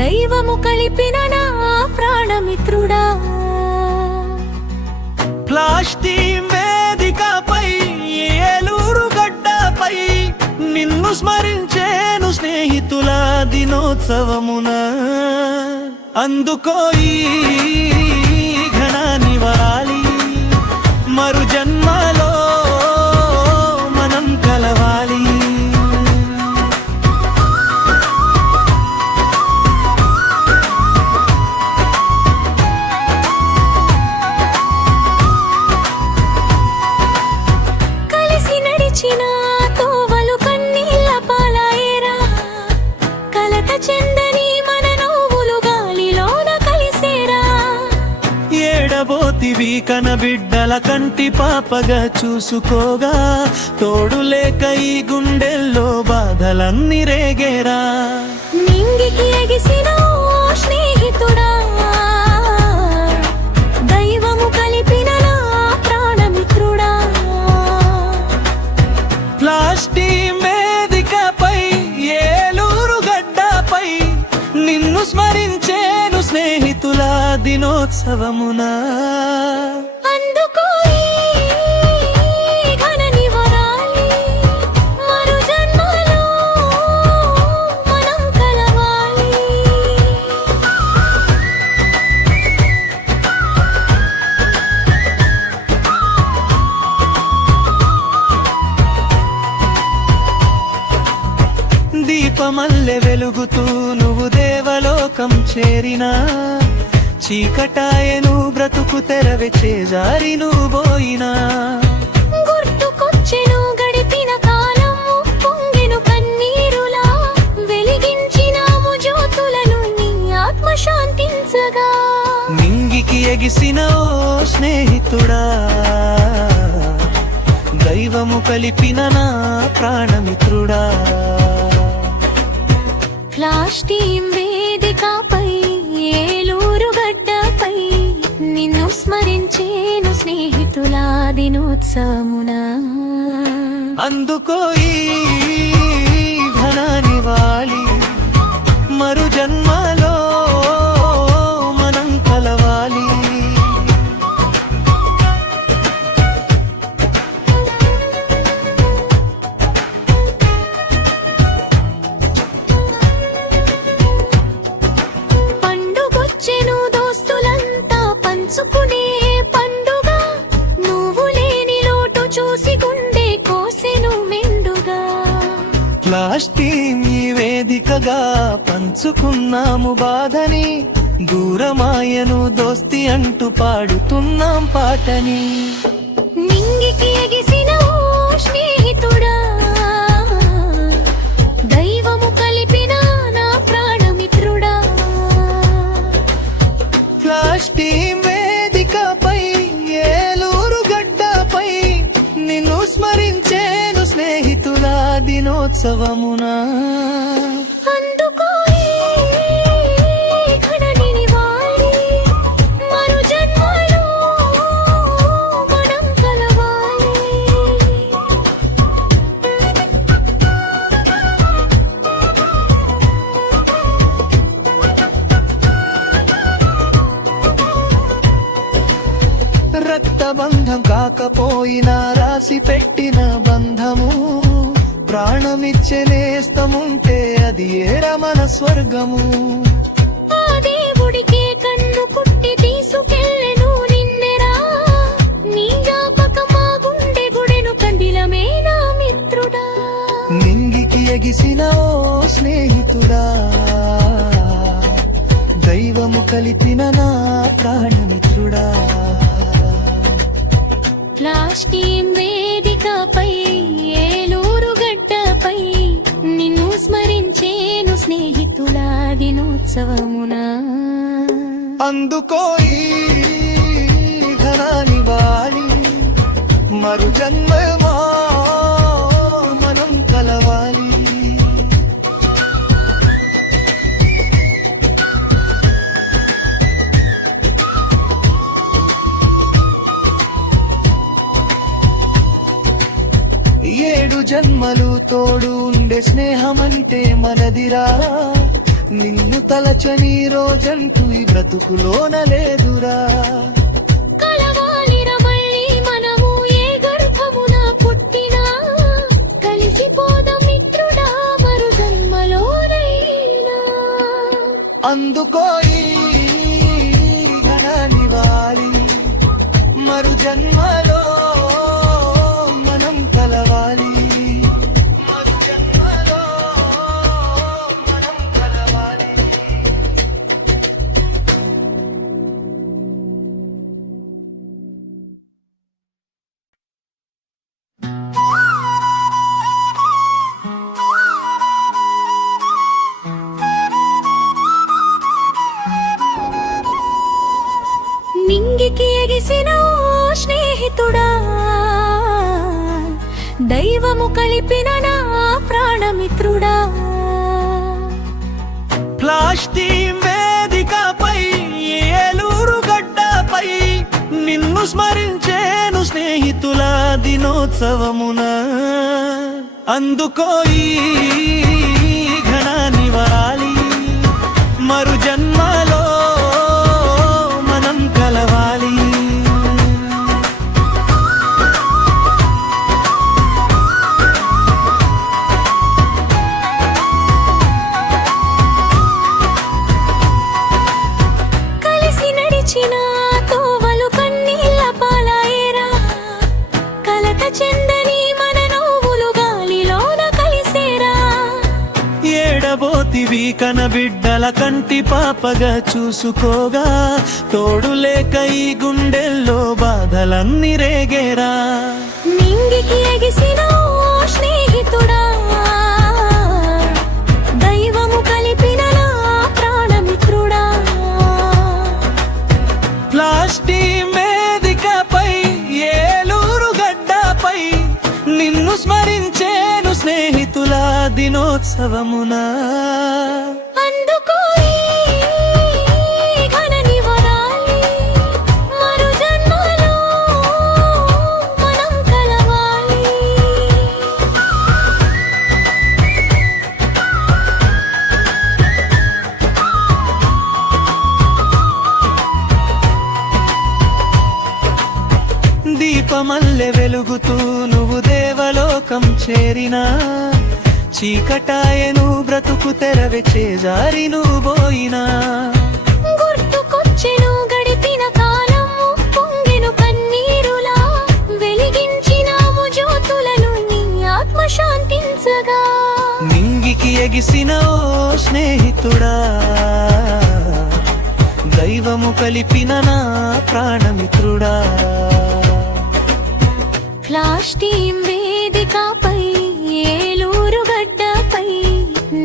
దైవము కలిపిన నా ప్రాణమిత్రుడా. ప్లాస్టిక్ వేదికపై ఏలూరు గడ్డపై నిన్ను స్మరించేను స్నేహితుల దినోత్సవమున. అందుకో ఈ ఘన నివాళి, మరు జన్మలో మనం కలవాలి. కలిసి నడిచిన తోవలు కన్నీళ్ళ పాలాయేరా, కలత చెందని మన నవ్వులు గాలిలోన కలిసేరా. ఏడబోతివి కనబిడ్డల కంటి పాపగా చూసుకోగా, తోడు లేక ఈ గుండెల్లో బాధలన్నీ రేగేరా. నింగికి ఎగిసిన ఓ స్నేహితుడా, దైవము కలిపిన నా ప్రాణమిత్రుడా. ప్లాస్టిక్ వేదికపై ఏలూరు గడ్డపై నిన్ను స్మరించేను స్నేహితుల దినోత్సవమున. అందుకో ఈ ఘన నివాళి, మరు జన్మలో మనం కలవాలి. దీపమల్లె వెలుగుతూ నువ్వు దేవలోకం చేరినా, చీకటాయను బ్రతుకు తెరవె చేజారి నువ్వు పోయినా. గుర్తుకొచ్చెను గడిపిన కాలం, పొంగెను కన్నీరులా, వెలిగించినాము జ్యోతులను నీ ఆత్మ శాంతించగా. నింగికి ఎగిసిన ఓ స్నేహితుడా, దైవము కలిపిన నా ప్రాణమిత్రుడా. ప్లాస్టిక్ వేదికపై ఏలూరు గడ్డపై నిన్ను స్మరించేను స్నేహితుల దినోత్సవమున. అందుకో ఈ ఘన నివాళి, మరు జన్మలో మనం కలవాలి. పండుగొచ్చెను దోస్తులంతా పంచుకునే పండుగ, నువ్వు లేని లోటు చూసి గుండె కోసెను మెండుగా. ప్లాస్టిక్ వేదికగా పంచుకున్నాము బాధని, దూరమాయను దోస్తి అంటూ పాడుతున్నాం పాటని. నింగికి ఎగిసిన ఓ స్నేహితుడా, దైవము కలిపిన నా ప్రాణమిత్రుడా. ప్లాస్టిక్ వేదికపై ఏలూరు గడ్డపై నిన్ను స్మరించేను స్నేహితుల దినోత్సవమున. అందుకో ఈ ఘన నివాళి, మరు జన్మలో మనం కలవాలి. రక్తబంధం కాకపోయినా రాసి పెట్టిన బంధము, ప్రాణమిచ్చే నేస్తముంటే అది ఏరా మన స్వర్గము. ఆ దేవుడికే కన్ను కుట్టి తీసుకెళ్ళెను నిన్నెరా, నీ జ్ఞాపకం మా గుండె గుడెను కందిలమే నా మిత్రుడా. నింగికి ఎగిసిన ఓ స్నేహితుడా, దైవము కలిపిన నా ప్రాణమిత్రుడా. ప్లాస్టిక్ వేదికపై ఏలూరు గడ్డపై నిన్ను స్మరించేను స్నేహితుల దినోత్సవమున. అందుకో ఈ ఘన నివాళి, మరు జన్మలో మనం కలవాలి. జన్మలు తోడు ఉండే స్నేహమంటే మనదిరా. నిన్ను తలచని రోజంటూ ఈ బ్రతుకులోన లేదురా. కలవాలిరా మళ్ళీ మనము ఏ గర్భమున పుట్టినా, కలిసిపోదాం మిత్రుడా మరు జన్మలోనైనా. అందుకో ఈ ఘన నివాళి, మరు జన్మలో మనం కలవాలి. మరు జన్మలో మనం కలవాలి. నింగికి ఎగిసిన ఓ స్నేహితుడా, దైవము కలిపిన నా ప్రాణమిత్రుడా. ప్లాస్టిక్ వేదికపై ఏలూరు గడ్డపై నిన్ను స్మరించేను స్నేహితుల దినోత్సవమున. అందుకో ఈ ఘన నివాళి, మరు జన్మలో మనం కలవాలి. కలిసి నడిచిన తోవలు కన్నీళ్ళ పాలాయేరా, కలత చెందని మన నవ్వులు గాలిలోన కలిసేరా. ఏడబోతివి కనబిడ్డల కంటి పాపగా చూసుకోగా, తోడు లేక ఈ గుండెల్లో బాధలన్నీ రేగేరా. నింగికి ఎగిసిన ఓ స్నేహితుడా, దైవము కలిపిన నా ప్రాణమిత్రుడా. ప్లాస్టిక్ వేదికపై ఏలూరు గడ్డపై నిన్ను స్మరించేను స్నేహితుల దినోత్సవమున. అందుకో ఈ ఘన నివాళి, మరు జన్మలో మనం కలవాలి. దీపమల్లె వెలుగుతూ నువ్వు దేవలోకం చేరినా, చీకటాయను బ్రతుకు తెరవె చేజారి నువ్వు పోయినా. గుర్తుకొచ్చెను గడిపిన కాలము, పొంగెను కన్నీరులా, వెలిగించినాము జ్యోతులను నీ ఆత్మ శాంతించగా. నింగికి ఎగిసిన ఓ స్నేహితుడా, దైవము కలిపిన నా ప్రాణమిత్రుడా. ప్లాస్టిక్ వేదికపై ఏలూరు గడ్డపై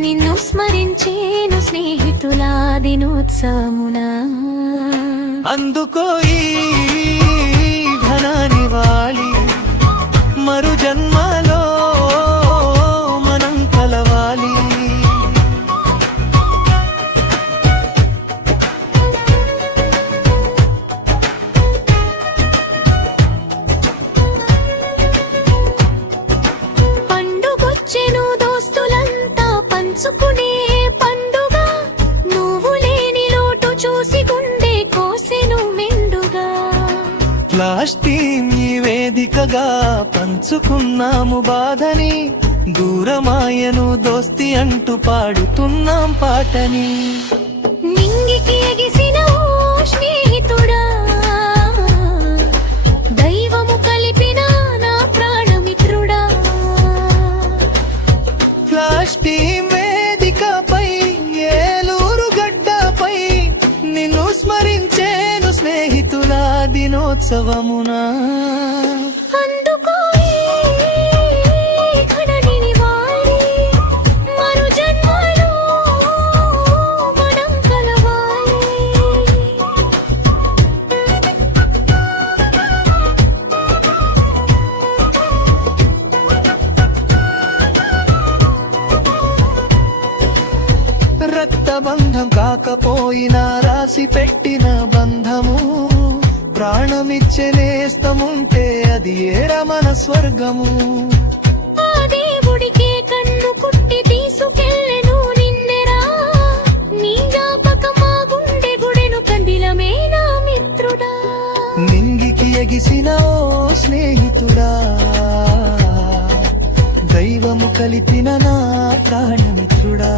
నిన్ను స్మరించేను స్నేహితుల దినోత్సవమున. అందుకో ఈ ఘన నివాళి, మరు జన్మలో మనం కలవాలి. పండుగొచ్చెను దోస్తులంతా పంచుకునే పండుగ, నువ్వు లేని లోటు చూసి గుండె కోసెను మెండుగా. ప్లాస్టిక్ ఈ వేదికగా పంచుకున్నాము బాధని, దూరమాయను దోస్తి అంటూ పాడుతున్నాం పాటని. నింగికి ఎగిసిన ఓ స్నేహితుడా, దైవము కలిపిన నా ప్రాణమిత్రుడా. ప్లాస్టిక్ వేదికపై ఏలూరు గడ్డపై నిన్ను స్మరించేను స్నేహితుల దినోత్సవమున. అందుకో ఈ ఘన నివాళి, మరు జన్మలో మనం కలవాలి. రక్తబంధం కాకపోయినా రాసి పెట్టిన బంధము, ప్రాణమిచ్చే నేస్తముంటే అది ఏరా మన స్వర్గము. ఆ దేవుడికే కన్ను కుట్టి తీసుకెళ్ళెను నిన్నెరా, ఎగిసిన ఓ స్నేహితుడా, దైవము కలిపిన నా ప్రాణమిత్రుడా.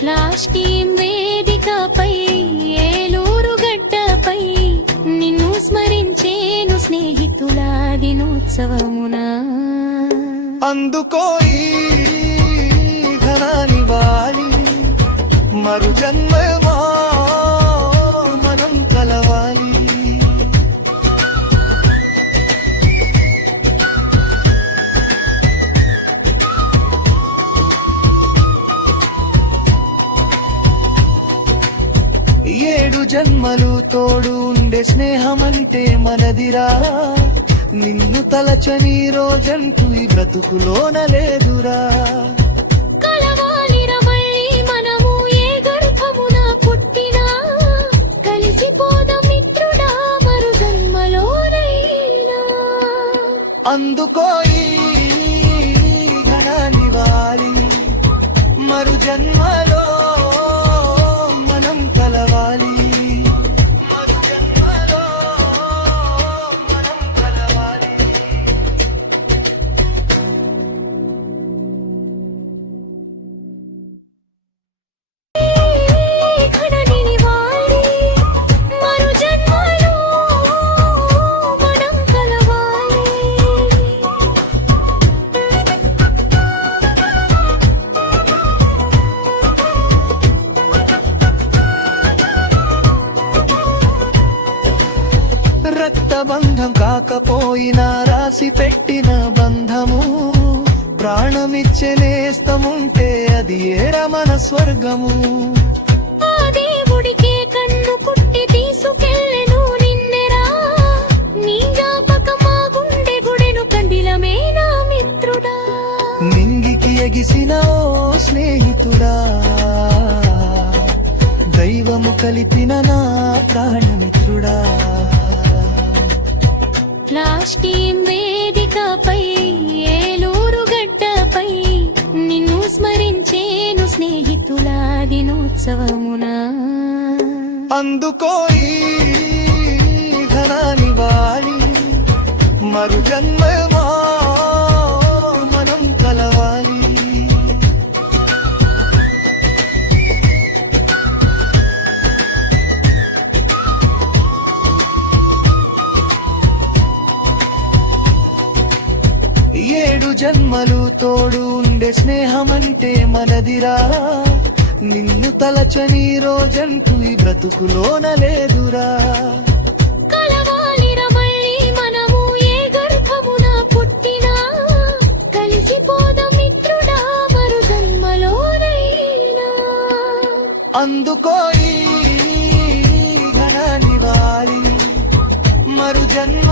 ఫ్లాష్ టీమ్ వేదికపై ఏలూరు గడ్డపై నిన్ను స్మరించేను స్నేహితులా దినోత్సవమున. అందుకో ఈ ఘనానివాలి, మరు జన్మమా మనం కలవాలి. 7 జన్మలు తోడు ఉండే స్నేహమంటే మనదిరా. నిన్ను తలచని రోజంటూ ఈ బ్రతుకులోన లేదురా. కలవాలిరా మళ్ళీ మనము ఏ గర్భమున పుట్టినా, కలిసిపోదాం మిత్రుడా మరు జన్మలోనైనా. అందుకో ఈ ఘనానివాలి, మరు జన్మలో మనం కలవాలి. మరు జన్మలో మనం కలవాలి. ఘననివాలి, మరు జన్మలో మనం కలవాలి. రక్తబంధం కాకపోయినా రాసి పెట్టిన బంధము, ప్రాణమిచ్చే నేస్తముంటే అది ఏరా మన స్వర్గము. ఆ దేవుడికే కన్ను పుట్టి తీసుకెళ్ళెను నిన్నెరా, నీ జ్ఞాపకం మా గుండె గుడెను కందిలమే నా మిత్రుడా. నింగికి ఎగిసిన ఓ స్నేహితుడా, దైవము కలిపిన నా ప్రాణమిత్రుడా. ఫ్లాష్ టీమ్ వేదికపై ఏలూరు గడ్డపై నిన్ను స్మరించేను స్నేహితులా దినోత్సవమున. అందుకో ఈ ఘనానివాలి, మరు జన్మమా మనం కలవాలి. ఏడు జన్మలు తోడు ఉండే స్నేహమంటే మనదిరా. నిన్ను తలచని రోజంటూ ఈ బ్రతుకులోన లేదురా. కలవాలిరా మళ్ళీ మనము ఏ గర్భమున పుట్టినా, కలిసిపోదాం మిత్రుడా మరు జన్మలోనైనా. అందుకో ఈ ఘనానివాలి, మరు జన్మ